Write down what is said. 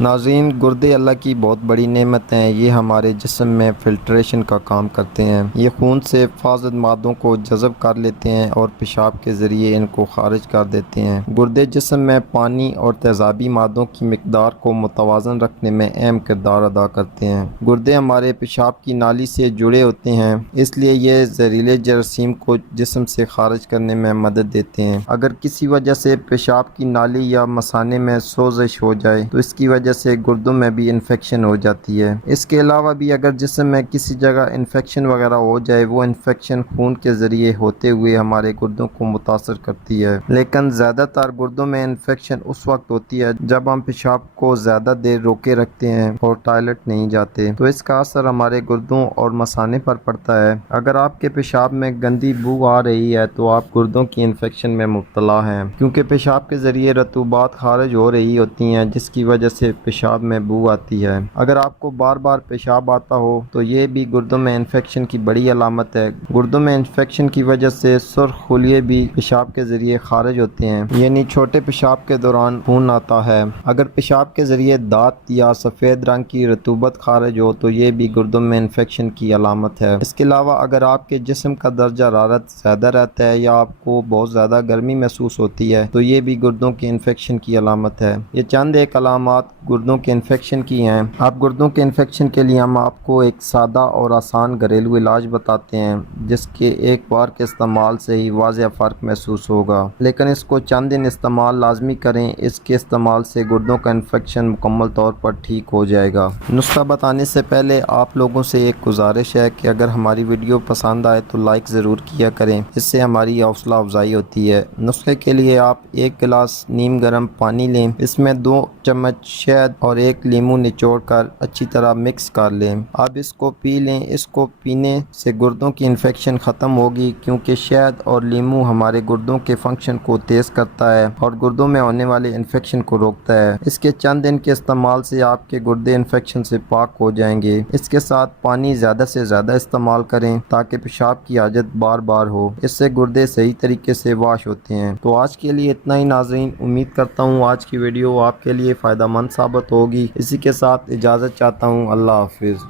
ناظرین، گردے اللہ کی بہت بڑی نعمت ہیں۔ یہ ہمارے جسم میں فلٹریشن کا کام کرتے ہیں۔ یہ خون سے فاسد مادوں کو جذب کر لیتے ہیں اور پیشاب کے ذریعے ان کو خارج کر دیتے ہیں۔ گردے جسم میں پانی اور تیزابی مادوں کی مقدار کو متوازن رکھنے میں اہم کردار ادا کرتے ہیں۔ گردے ہمارے پیشاب کی نالی سے جڑے ہوتے ہیں، اس لیے یہ زہریلے جراثیم کو جسم سے خارج کرنے میں مدد دیتے ہیں۔ اگر کسی وجہ سے پیشاب کی نالی یا مثانے میں سوزش ہو جائے تو اس کی وجہ سے گردوں میں بھی انفیکشن ہو جاتی ہے۔ اس کے علاوہ بھی اگر جسم میں کسی جگہ انفیکشن وغیرہ ہو جائے، وہ انفیکشن خون کے ذریعے ہوتے ہوئے ہمارے گردوں کو متاثر کرتی ہے۔ لیکن زیادہ تر گردوں میں انفیکشن اس وقت ہوتی ہے جب ہم پیشاب کو زیادہ دیر روکے رکھتے ہیں اور ٹوائلٹ نہیں جاتے، تو اس کا اثر ہمارے گردوں اور مثانے پر پڑتا ہے۔ اگر آپ کے پیشاب میں گندی بو آ رہی ہے تو آپ گردوں کی انفیکشن میں مبتلا ہیں، کیونکہ پیشاب کے ذریعے رطوبات خارج ہو رہی ہوتی ہیں جس کی وجہ سے پیشاب میں بو آتی ہے۔ اگر آپ کو بار بار پیشاب آتا ہو تو یہ بھی گردوں میں انفیکشن کی بڑی علامت ہے۔ گردوں میں انفیکشن کی وجہ سے سرخ خلیے بھی پیشاب کے ذریعے خارج ہوتے ہیں، یعنی چھوٹے پیشاب کے دوران خون آتا ہے۔ اگر پیشاب کے ذریعے دات یا سفید رنگ کی رطوبت خارج ہو تو یہ بھی گردوں میں انفیکشن کی علامت ہے۔ اس کے علاوہ اگر آپ کے جسم کا درجہ حرارت زیادہ رہتا ہے یا آپ کو بہت زیادہ گرمی محسوس ہوتی ہے تو یہ بھی گردوں کے انفیکشن کی علامت ہے۔ یہ چند ایک علامات گردوں کے انفیکشن کی ہیں۔ اب گردوں کے انفیکشن کے لیے ہم آپ کو ایک سادہ اور آسان گھریلو علاج بتاتے ہیں جس کے ایک بار کے استعمال سے ہی واضح فرق محسوس ہوگا، لیکن اس کو چند دن استعمال لازمی کریں۔ اس کے استعمال سے گردوں کا انفیکشن مکمل طور پر ٹھیک ہو جائے گا۔ نسخہ بتانے سے پہلے آپ لوگوں سے ایک گزارش ہے کہ اگر ہماری ویڈیو پسند آئے تو لائک ضرور کیا کریں، اس سے ہماری حوصلہ افزائی ہوتی ہے۔ نسخے کے لیے آپ ایک گلاس نیم گرم پانی لیں، اس میں 2 چمچ شہد اور 1 لیموں نچوڑ کر اچھی طرح مکس کر لیں۔ اب اس کو پی لیں۔ اس کو پینے سے گردوں کی انفیکشن ختم ہوگی، کیونکہ شہد اور لیموں ہمارے گردوں کے فنکشن کو تیز کرتا ہے اور گردوں میں ہونے والے انفیکشن کو روکتا ہے۔ اس کے چند دن کے استعمال سے آپ کے گردے انفیکشن سے پاک ہو جائیں گے۔ اس کے ساتھ پانی زیادہ سے زیادہ استعمال کریں تاکہ پیشاب کی حاجت بار بار ہو۔ اس سے گردے صحیح طریقے سے واش ہوتے ہیں۔ تو آج کے لیے اتنا ہی ناظرین، امید کرتا ہوں آج کی ویڈیو آپ کے لیے فائدہ مند ثابت ہوگی۔ اسی کے ساتھ اجازت چاہتا ہوں۔ اللہ حافظ۔